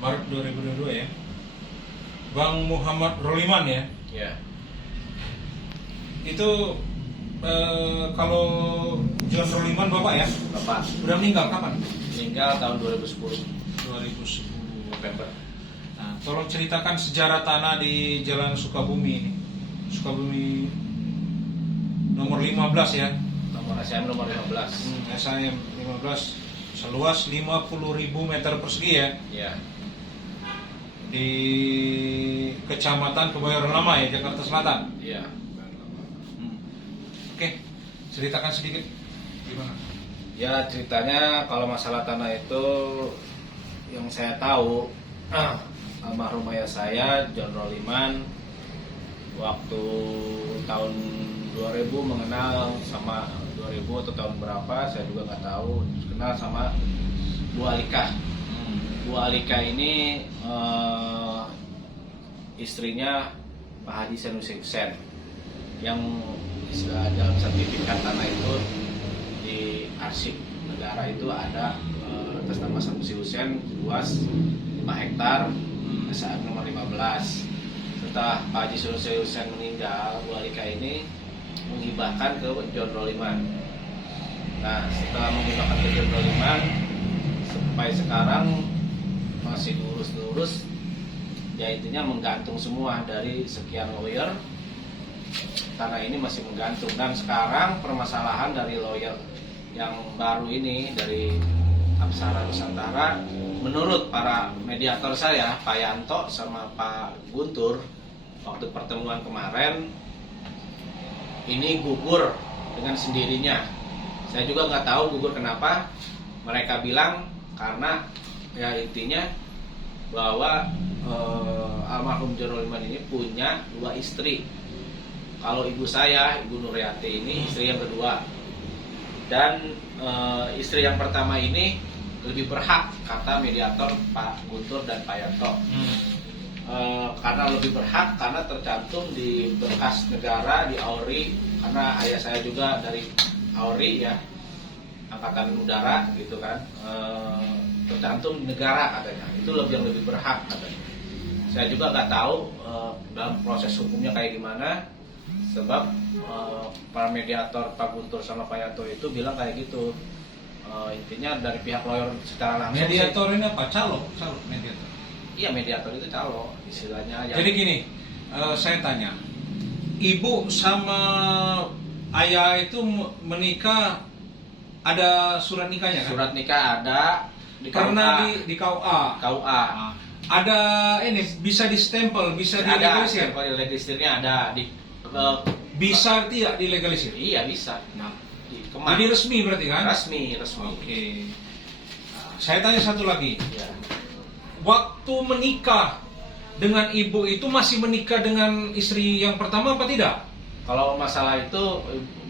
Maret 2022 ya. Bang Muhammad Roliman ya. Ya. Itu kalau John Roliman Bapak ya? Bapak Udah meninggal kapan? meninggal tahun 2010 2010 November. Nah, tolong ceritakan sejarah tanah di Jalan Sukabumi ini. Sukabumi nomor 15 ya. Nomor SIM nomor 15. SIM 15 seluas 50.000 meter persegi ya. Ya. Di Kecamatan Kebayoran Lama ya, Jakarta Selatan. Iya. Oke, ceritakan sedikit gimana? Ya, ceritanya kalau masalah tanah itu yang saya tahu, almarhum ayah saya John Roliman waktu tahun 2000 mengenal sama 2000 atau tahun berapa saya juga nggak tahu, kenal sama Bu Alika. Bu Alika ini istrinya Pak Haji Sanusi Husein yang istilah dalam sertifikat tanah itu di arsip negara itu ada atas nama Sanusi Husein luas 5 hektar saat nomor 15. Setelah Pak Haji Sanusi Husein meninggal, Bu Alika ini menghibahkan ke John Roliman. Nah, setelah menghibahkan ke John Roliman sampai sekarang masih lurus-lurus, ya intinya menggantung semua dari sekian lawyer. Tanah ini masih menggantung, dan sekarang permasalahan dari lawyer yang baru ini dari Aksara Nusantara, menurut para mediator saya Pak Yanto sama Pak Guntur waktu pertemuan kemarin, ini gugur dengan sendirinya. Saya juga nggak tahu gugur kenapa. Mereka bilang karena ya intinya bahwa almarhum John Roliman ini punya 2 istri. Kalau ibu saya, Ibu Nuryati ini istri yang kedua, dan istri yang pertama ini lebih berhak kata mediator Pak Guntur dan Pak Yanto. Karena lebih berhak karena tercantum di berkas negara di AURI, karena ayah saya juga dari AURI ya, Angkatan Udara gitu kan, tercantum di negara katanya, itu yang lebih berhak katanya. Saya juga nggak tahu dalam proses hukumnya kayak gimana, sebab para mediator Pak Guntur sama Pak Yanto itu bilang kayak gitu. Intinya dari pihak lawyer secara langsung. Mediator ini apa? Calo mediator. Iya, mediator itu calo istilahnya. Jadi gini, saya tanya, ibu sama ayah itu menikah, ada surat nikahnya kan? Surat nikah ada di Karena KUA. di KUA. KUA. Ada ini bisa distempel, bisa Ada dilegalisir. stempel legislatifnya ada di Bisa tidak dilegalisir? iya bisa. Nah, Di jadi resmi berarti kan? resmi. Oke. Saya tanya satu lagi. Ya. Waktu menikah dengan ibu itu masih menikah dengan istri yang pertama apa tidak? Kalau masalah itu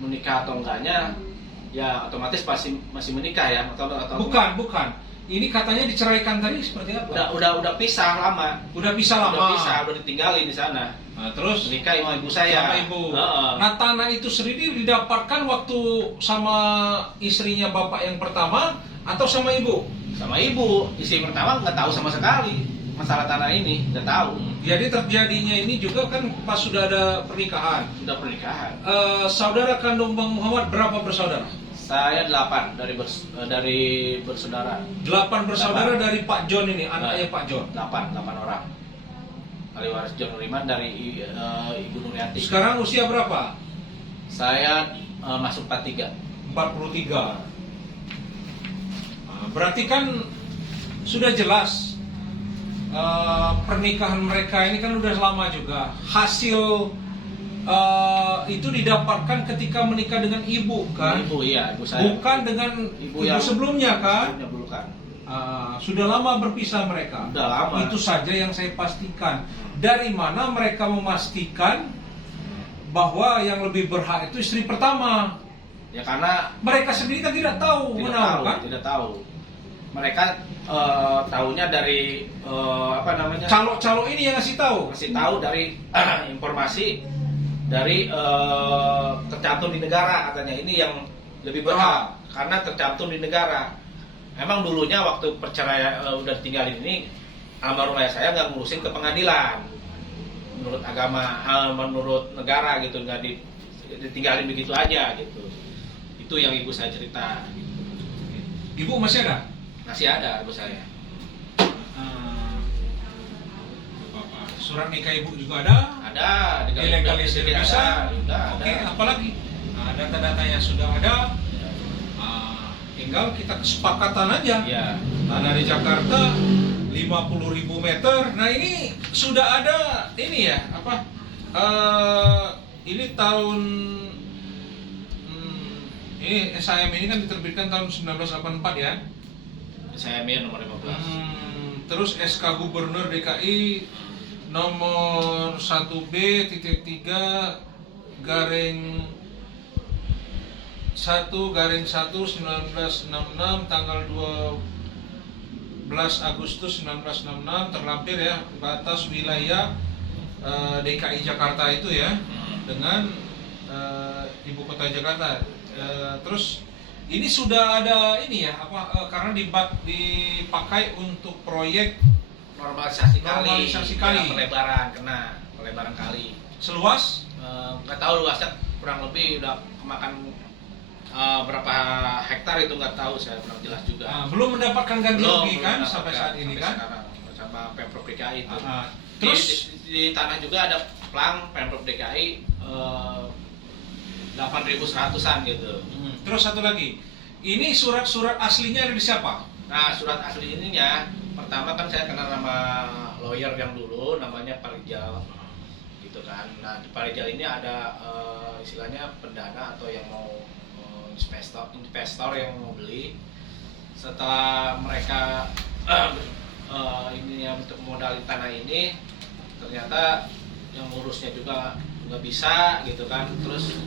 menikah atau enggaknya, ya otomatis masih menikah ya, atau Bukan. Ini katanya diceraikan tadi seperti apa? udah pisah lama. Udah pisah lama. Udah pisah, udah ditinggalin di sana. Nah, terus Menikah sama ibu saya. sama ibu. Heeh. Nah, tanah itu sendiri didapatkan waktu sama istrinya bapak yang pertama atau sama ibu? Sama ibu. Istri pertama nggak tahu sama sekali masalah tanah ini, nggak tahu. Jadi terjadinya ini juga kan pas sudah ada pernikahan. Udah pernikahan. Saudara kandung Bang Muhammad berapa bersaudara? Saya 8 dari bersaudara. 8 bersaudara 8. dari Pak John ini, anaknya Pak John. 8 orang. Ahli waris John Roliman dari Ibu Nuryati. Sekarang usia berapa? Saya masuk 43. 43. Nah, berarti kan sudah jelas pernikahan mereka ini kan udah lama juga. Hasil itu didapatkan ketika menikah dengan ibu kan? Ibu, iya, ibu saya. Bukan dengan ibu yang sebelumnya kan? Sebelumnya bukan. Sudah lama berpisah mereka. Sudah lama. Itu saja yang saya pastikan. Dari mana mereka memastikan bahwa yang lebih berhak itu istri pertama? Ya karena Mereka sendiri kan tidak tahu, kan? tidak tahu. Mereka tahunya dari Calo-calo ini yang ngasih tahu. masih tahu dari informasi dari tercantum di negara, katanya ini yang lebih berhak karena tercantum di negara. Memang dulunya waktu perceraian udah tinggalin ini almarhum ayah saya nggak ngurusin ke pengadilan menurut agama, menurut negara gitu, nggak ditinggalin begitu aja gitu. Itu yang ibu saya cerita gitu. Ibu masih ada? Masih ada ibu saya. Surat nikah ibu juga ada? Ada, Dilegalisir bisa? Ada. Oke, apalagi? Nah, data-datanya sudah ada. Tinggal kita kesepakatan aja. Ya. Tanah di Jakarta 50.000 meter. Nah, ini sudah ada ini ya, apa? Ini tahun ini SAM ini kan diterbitkan tahun 1984 ya. Saya nomor 15. Terus SK Gubernur DKI nomor 1B.3 garing 1/1966 tanggal 12 Agustus 1966 terlampir ya batas wilayah DKI Jakarta itu ya dengan ibu kota Jakarta. Terus ini sudah ada ini ya apa karena dipakai untuk proyek Normalisasi kali. Ya, pelebaran kali. Seluas? Nggak tahu luasnya, kurang lebih udah kemakan berapa hektar itu nggak tahu, saya belum jelas juga. Belum mendapatkan ganti rugi kan sampai saat ini kan? Sekarang, sama Pemprov DKI itu. Terus di tanah juga ada plang Pemprov DKI 8.100-an gitu. Terus satu lagi, ini surat-surat aslinya ada di siapa? Nah, surat asli ininya pertama kan saya kenal nama lawyer yang dulu namanya Parijal gitu kan. Nah, di Parijal ini ada istilahnya pendana atau yang mau investor yang mau beli. Setelah mereka ini yang untuk modalin tanah ini, ternyata yang ngurusnya juga nggak bisa gitu kan. Terus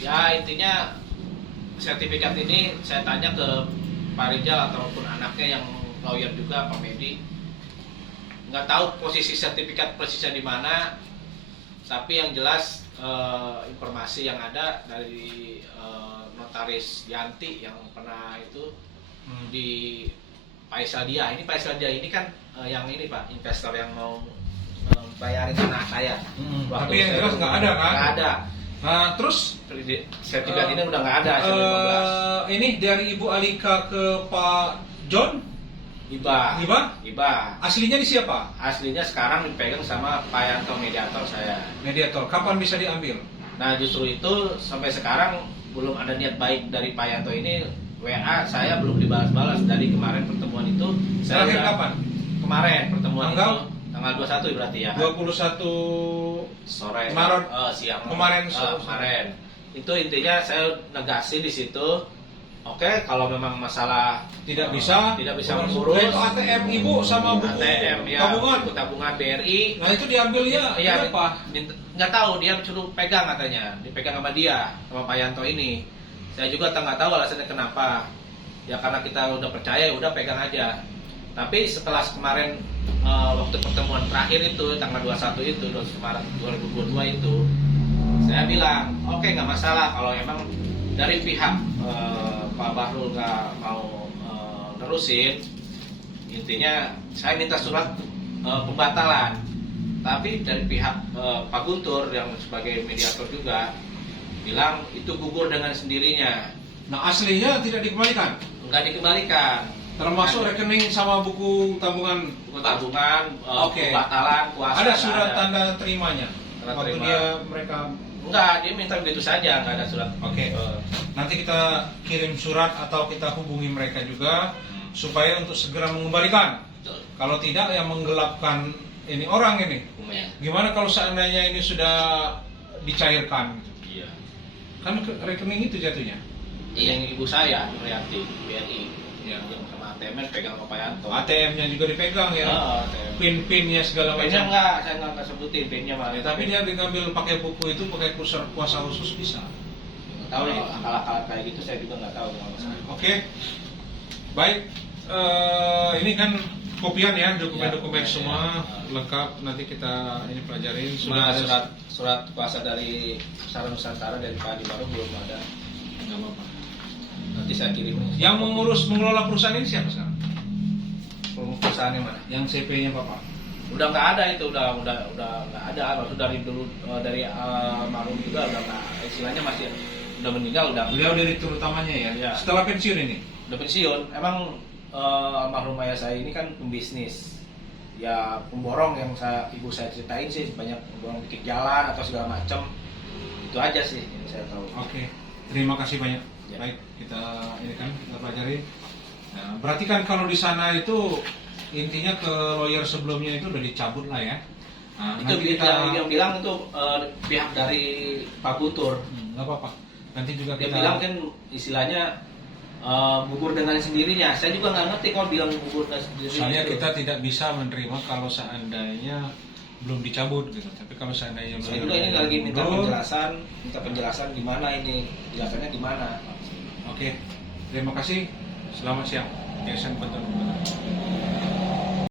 ya intinya sertifikat ini saya tanya ke Pak Rijal ataupun anaknya yang lawyer juga, Pak Medi, nggak tahu posisi sertifikat persisnya di mana, tapi yang jelas informasi yang ada dari notaris Yanti yang pernah itu di Faisal Dia. Ini Faisal Dia ini kan yang ini Pak, investor yang mau bayarin tanah saya. Tapi yang jelas nggak ada kan? Nggak ada. Nah, terus sertifikat ini udah nggak ada. Ini dari Ibu Alika ke Pak John? Iba. Aslinya di siapa? Aslinya sekarang dipegang sama Pak Yanto, mediator saya. Mediator. Kapan bisa diambil? Nah, justru itu sampai sekarang belum ada niat baik dari Pak Yanto ini. WA saya belum dibalas-balas dari kemarin pertemuan itu. Terakhir kapan? Kemarin pertemuan tanggal? itu tanggal 21 berarti ya. 21 sore. Maret. Siang. Kemarin. Kemarin. Itu intinya saya negasi di situ. Oke, kalau memang masalah tidak bisa mengurus ATM Ibu sama buku ATM ya, tabungan. buku tabungan BRI. Nah, itu diambilnya kenapa? Nggak tahu, dia suruh pegang katanya, dipegang sama dia, sama Pak Yanto ini. Saya juga nggak tahu alasannya kenapa. Ya karena kita udah percaya, udah pegang aja. Tapi setelah kemarin waktu pertemuan terakhir itu tanggal 21 itu 21 Maret 2022 itu, saya bilang, oke, nggak masalah kalau emang dari pihak Pak Bahrul nggak mau nerusin, intinya saya minta surat pembatalan. Tapi dari pihak Pak Guntur yang sebagai mediator juga bilang itu gugur dengan sendirinya. Nah, aslinya tidak dikembalikan? Nggak dikembalikan. Termasuk rekening sama buku tabungan? Buku tabungan, Oke. pembatalan, kuasa. Ada surat tanda terimanya? Waktu terima. mereka Enggak, dia minta begitu saja, nggak ada surat. Oke. Nanti kita kirim surat atau kita hubungi mereka juga supaya untuk segera mengembalikan. Betul. Kalau tidak, yang menggelapkan ini orang ini. Gimana kalau seandainya ini sudah dicairkan? Iya. Kan rekening itu jatuhnya. Yang ibu saya, Nurianti, BRI. Ya. Yang sama ATM pegang sama Pak Yanto. ATM-nya juga dipegang ya. ATM. Pin-pinnya segala Pinnya macam. enggak, saya nggak sebutin pinnya mah. Ya, tapi dia ngambil pakai buku itu, pakai kuasa khusus bisa. Nggak tahu nih, akal-akal kayak gitu saya juga nggak tahu sama saya. Oke. Baik. Ini kan kopian ya, dokumen-dokumen semua lengkap. Nanti kita ini pelajarin. Sudah Sudah ada surat kuasa dari Salam Nusantara dari Pak Adi Baru belum ada. nggak apa-apa. Nanti saya kirim. Yang mengelola perusahaan ini siapa sekarang? perusahaannya mana? Yang CP-nya Bapak. Udah nggak ada itu, udah nggak ada. Waktu dari dulu dari almarhum juga udah nggak, istilahnya masih udah meninggal, udah Beliau direktur utamanya ya. Iya. Setelah pensiun ini. udah pensiun. Emang almarhum ayah saya ini kan pembisnis, ya pemborong yang ibu saya ceritain sih, banyak pemborong bikin jalan atau segala macam. Itu aja sih yang saya tahu. Oke. Terima kasih banyak. Ya. Baik, kita ini kan kita pelajari. Nah, berarti kan kalau di sana itu intinya ke lawyer sebelumnya itu udah dicabut lah ya. Nah, Itu nanti yang bilang itu pihak dari Pak Gutur. nggak apa-apa. Nanti juga Dia kita bilang kan istilahnya gugur dengan sendirinya. Saya juga nggak ngerti kalau bilang gugur dengan sendirinya. soalnya itu. kita tidak bisa menerima kalau seandainya belum dicabut gitu. Tapi kalau seandainya Saya juga ini lagi minta mundur, penjelasan di mana ini, penjelasannya di mana. Oke. Terima kasih. Selamat siang. Yayasan Bantuan Hukum.